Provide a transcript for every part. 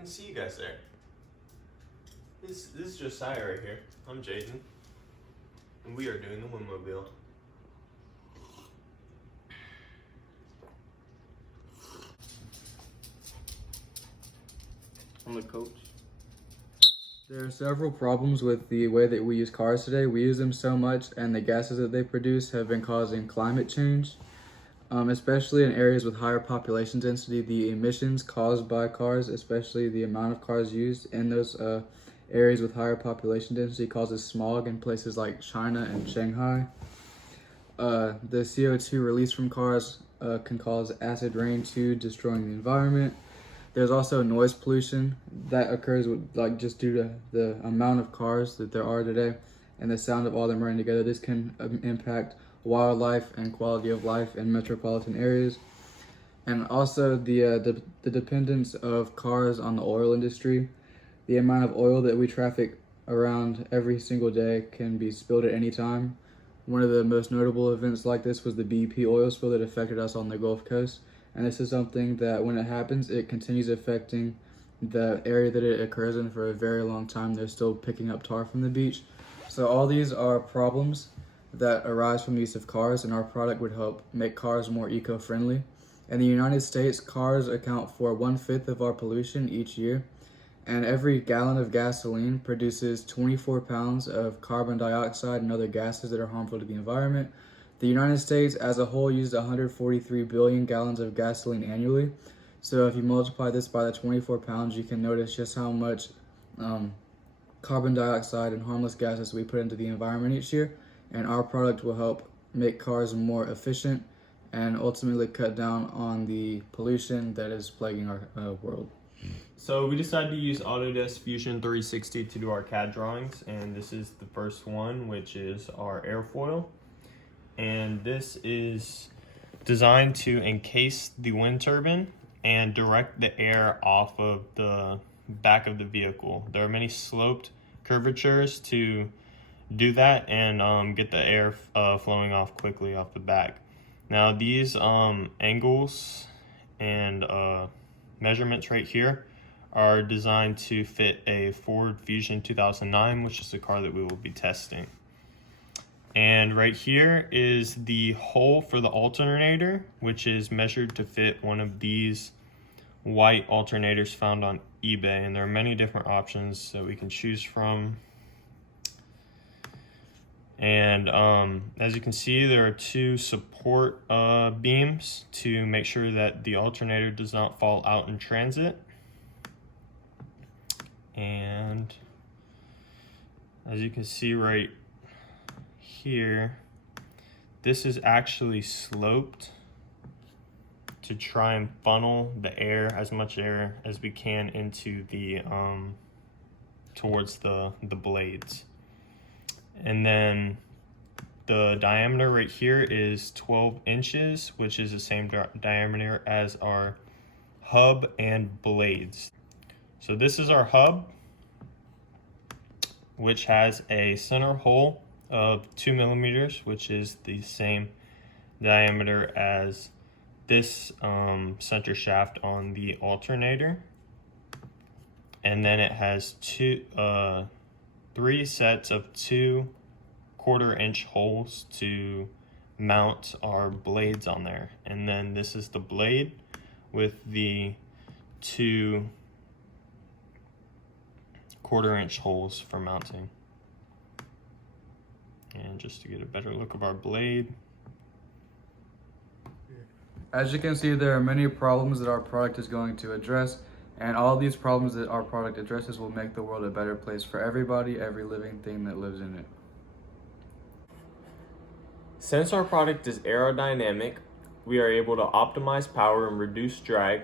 didn't see you guys there. This is Josiah right here. I'm Jaden. And we are doing the Windmobile. I'm the coach. There are several problems with the way that we use cars today. We use them so much, and the gases that they produce have been causing climate change. Especially in areas with higher population density, the emissions caused by cars, especially the amount of cars used in those areas with higher population density, causes smog in places like China and Shanghai. The CO2 released from cars can cause acid rain too, destroying the environment. There's also noise pollution that occurs just due to the amount of cars that there are today and the sound of all them running together. This can impact wildlife and quality of life in metropolitan areas. And also the dependence of cars on the oil industry. The amount of oil that we traffic around every single day can be spilled at any time. One of the most notable events like this was the BP oil spill that affected us on the Gulf Coast. And this is something that when it happens, it continues affecting the area that it occurs in for a very long time. They're still picking up tar from the beach. So all these are problems that arise from the use of cars, and our product would help make cars more eco-friendly. In the United States, cars account for 1/5 of our pollution each year, and every gallon of gasoline produces 24 pounds of carbon dioxide and other gases that are harmful to the environment. The United States as a whole uses 143 billion gallons of gasoline annually. So if you multiply this by the 24 pounds, you can notice just how much carbon dioxide and harmless gases we put into the environment each year. And our product will help make cars more efficient and ultimately cut down on the pollution that is plaguing our world. So we decided to use Autodesk Fusion 360 to do our CAD drawings, and this is the first one, which is our airfoil. And this is designed to encase the wind turbine and direct the air off of the back of the vehicle. There are many sloped curvatures to do that and get the air flowing off quickly off the back. Now these angles and measurements right here are designed to fit a Ford Fusion 2009, which is the car that we will be testing. And right here is the hole for the alternator, which is measured to fit one of these white alternators found on eBay. And there are many different options that we can choose from. And as you can see, there are two support beams to make sure that the alternator does not fall out in transit. And as you can see right here, this is actually sloped to try and funnel the air, as much air as we can, into the towards the blades. And then the diameter right here is 12 inches, which is the same diameter as our hub and blades. So this is our hub, which has a center hole of 2 millimeters, which is the same diameter as this center shaft on the alternator. And then it has three sets of 2 1/4-inch holes to mount our blades on there. And then this is the blade with the 2 1/4-inch holes for mounting. And just to get a better look of our blade. As you can see, there are many problems that our product is going to address, and all these problems that our product addresses will make the world a better place for everybody, every living thing that lives in it. Since our product is aerodynamic, we are able to optimize power and reduce drag,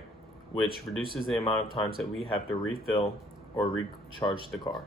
which reduces the amount of times that we have to refill or recharge the car.